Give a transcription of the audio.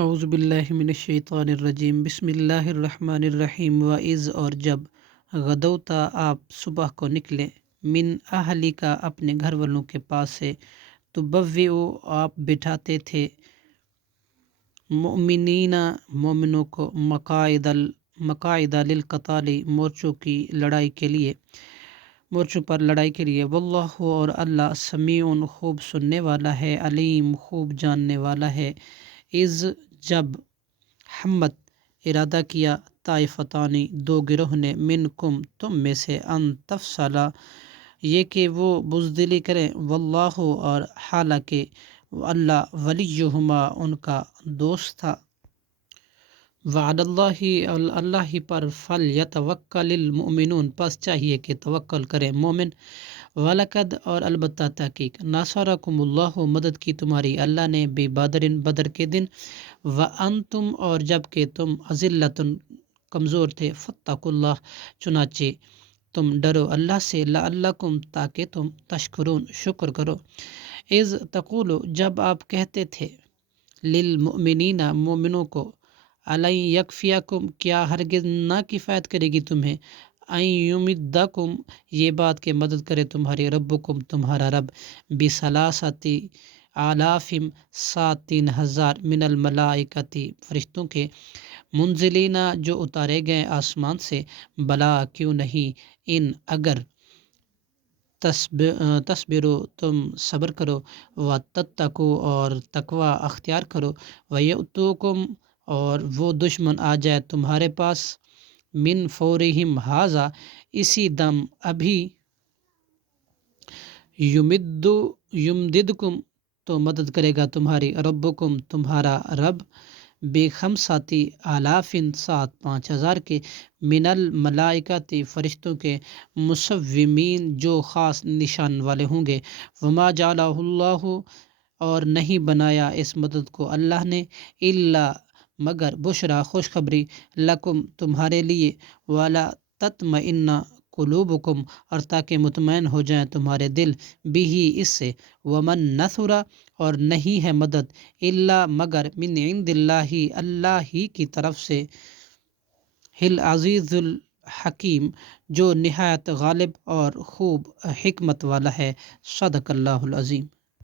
اعوذ باللہ من الشیطان الرجیم، بسم اللہ الرحمن الرحیم۔ وَإِذْ اور جب غدوتا آپ صبح کو نکلے، من اہلی کا اپنے گھر والوں کے پاس سے، تبوئو آپ بٹھاتے تھے، مؤمنین مومنوں کو، مقاعد للقتال مورچوں کی لڑائی کے لیے، مورچوں پر لڑائی کے لیے، واللہ اور اللہ سمیع خوب سننے والا ہے، علیم خوب جاننے والا ہے۔ از جب ہمت ارادہ کیا، طائفتانی دو گروہ نے، منکم تم میں سے، ان تفصلا یہ کہ وہ بزدلی کریں، واللہ اور حالانکہ اللہ ولیہما ان کا دوست تھا، وعد اللہ اللہ ہی پر، فلیتوکل المؤمنون پس چاہیے کہ توکل کریں مومن، وَلَقَدْ اور البتہ تحقیق، نَصَرَکُمُ اللَّهُ مدد کی تمہاری اللہ نے، بدر کے دن، وَأَنْتُمْ اور جب کہ تم اذلۃ کمزور تھے، فاتقوا اللہ چنانچہ تم ڈرو اللہ سے، لعلکم تاکہ تم تشکرون شکر کرو، اذ تقول جب آپ کہتے تھے، للمؤمنین مومنوں کو، الن یکفیکم کیا ہرگز نہ کفایت کرے گی تمہیں، ان یمدکم یہ بات کہ مدد کرے تمہاری، ربکم تمہارا رب، بثلاثۃ آلاف 3,000 من الملائکتی فرشتوں کے، منزلین جو اتارے گئے آسمان سے، بلا کیوں نہیں، ان اگر تصبرو تم صبر کرو، وتتقوا اور تقوی اختیار کرو، ویؤتوکم اور وہ دشمن آ جائے تمہارے پاس، من فورہم ھذا اسی دم ابھی، یمددکم تو مدد کرے گا تمہاری، ربکم تمہارا رب، بخمسۃ آلاف 5,000 کے، من الملائکتی فرشتوں کے، مسومین جو خاص نشان والے ہوں گے، وما جعلہ اللہ اور نہیں بنایا اس مدد کو اللہ نے، الا مگر بشرا خوشخبری، لکم تمہارے لیے، ولا تطمئن قلوبکم اور تاکہ مطمئن ہو جائیں تمہارے دل، بھی اس سے، ومن نصر اور نہیں ہے مدد، الا مگر، من عند اللہ اللہ ہی کی طرف سے، العزیز الحکیم جو نہایت غالب اور خوب حکمت والا ہے، صدق اللہ العظیم۔